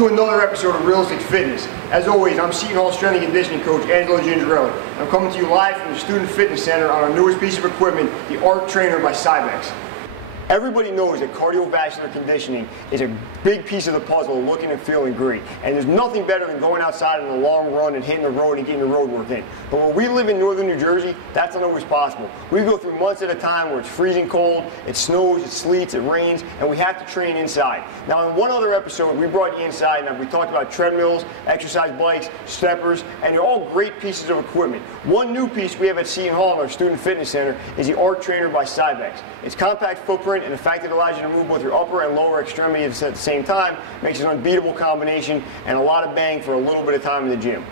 to another episode of Realistic Fitness. As always, I'm Seton Hall Strength and Conditioning Coach Angelo Gingerelli. I'm coming to you live from the Student Fitness Center on our newest piece of equipment, the ARC Trainer by CYBEX. Everybody knows that cardiovascular conditioning is a big piece of the puzzle of looking and feeling great. And there's nothing better than going outside on a long run and hitting the road and getting your road work in. But where we live in northern New Jersey, that's not always possible. We go through months at a time where it's freezing cold, it snows, it sleets, it rains, and we have to train inside. Now in one other episode, we brought you inside and we talked about treadmills, exercise bikes, steppers, and they're all great pieces of equipment. One new piece we have at Seton Hall in our Student Fitness Center is the ARC Trainer by CYBEX. It's compact footprint, and the fact that it allows you to move both your upper and lower extremities at the same time makes it an unbeatable combination and a lot of bang for a little bit of time in the gym.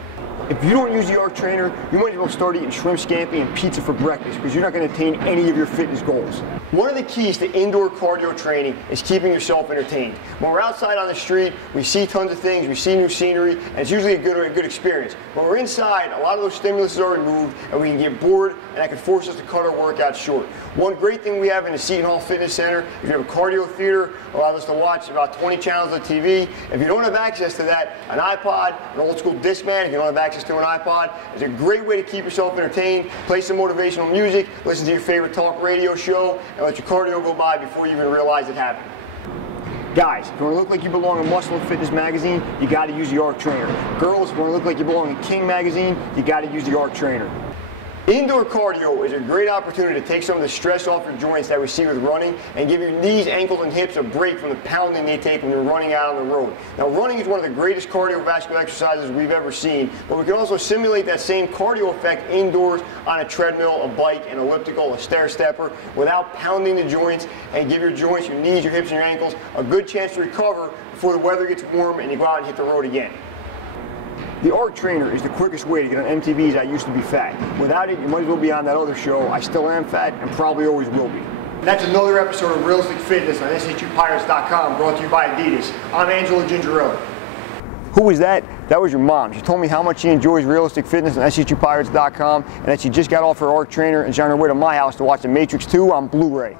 If you don't use the ARC Trainer, you might as well start eating shrimp scampi and pizza for breakfast because you're not going to attain any of your fitness goals. One of the keys to indoor cardio training is keeping yourself entertained. When we're outside on the street, we see tons of things, we see new scenery, and it's usually a good experience. When we're inside, a lot of those stimulus are removed, and we can get bored, and that can force us to cut our workouts short. One great thing we have in the Seton Hall Fitness Center, if you have a cardio theater, allows us to watch about 20 channels of TV. If you don't have access to that, an iPod, an old school Discman, if you don't have access to an iPod, is a great way to keep yourself entertained, play some motivational music, listen to your favorite talk radio show, and let your cardio go by before you even realize it happened. Guys, if you want to look like you belong in Muscle and Fitness magazine, you got to use the ARC Trainer. Girls, if you want to look like you belong in King magazine, you got to use the ARC Trainer. Indoor cardio is a great opportunity to take some of the stress off your joints that we see with running and give your knees, ankles, and hips a break from the pounding they take when you're running out on the road. Now, running is one of the greatest cardiovascular exercises we've ever seen, but we can also simulate that same cardio effect indoors on a treadmill, a bike, an elliptical, a stair stepper without pounding the joints and give your joints, your knees, your hips, and your ankles a good chance to recover before the weather gets warm and you go out and hit the road again. The ARC Trainer is the quickest way to get on MTV's I Used to Be Fat. Without it, you might as well be on that other show, I Still Am Fat, and probably always will be. That's another episode of Realistic Fitness on SHUPirates.com, brought to you by Adidas. I'm Angelo Gingerelli. Who was that? That was your mom. She told me how much she enjoys Realistic Fitness on SHUPirates.com, and that she just got off her ARC Trainer and she's on her way to my house to watch The Matrix 2 on Blu-ray.